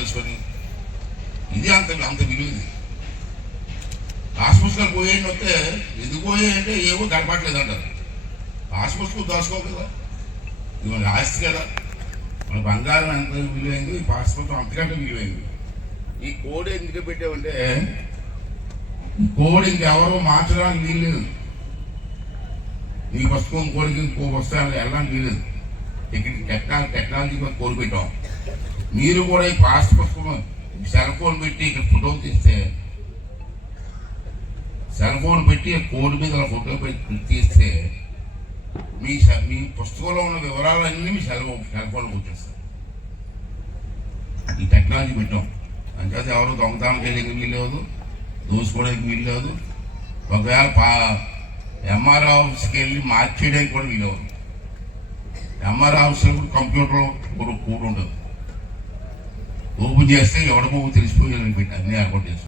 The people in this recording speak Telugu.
వేసుకొని ఇది అంత విలువ. ఇది ఆసుపత్రులకు పోయేయండి వస్తే ఎందుకు పోయాయంటే ఏవో గడపట్లేదు అంటారు. ఆసుపత్రులు దాచుకోవాలి కదా, ఇది మన ఆస్తి కదా. మన బంగారం ఎంత విలువైంది, ఈ పాస్పోర్ట్ అంతకంటే విలువైంది. ఈ కోడ్ ఎందుకు పెట్టామంటే ఈ కోడ్ ఇంకెవరో మార్చడానికి వీల్లేదు. నీ పుస్తకం కోడికి ఇంకో పుస్తకాలు వెళ్ళడానికి వీలేదు. టెక్నాలజీ కోడ్ పెట్టాం. మీరు కూడా ఈ పాస్ పుస్తకం సెల్ ఫోన్ పెట్టి ఇక్కడ ఫోటో తీస్తే, సెల్ ఫోన్ పెట్టి కోడ్ మీద ఫోటో పెట్టి తీస్తే మీ పుస్తకంలో ఉన్న వివరాలన్నీ మీ సెల్ ఫోన్కి వచ్చేస్తాయి. ఈ టెక్నాలజీ పెట్టాం. అంచేత ఎవరు దొంగతనానికి వెళ్ళేకి వీల్లేదు, దోసుకోవడానికి వీల్లేదు. ఒకవేళ ఎంఆర్ ఆఫీస్కి వెళ్ళి మార్చేయడానికి కూడా వీలవదు. ఎంఆర్ ఆఫీస్లో కూడా కంప్యూటర్లో కూడా ఉండదు. ఓపెన్ చేస్తే ఎవడ పువ్వు తెలిసిపోయి పెట్టి అన్నీ ఏర్పాటు చేస్తాం.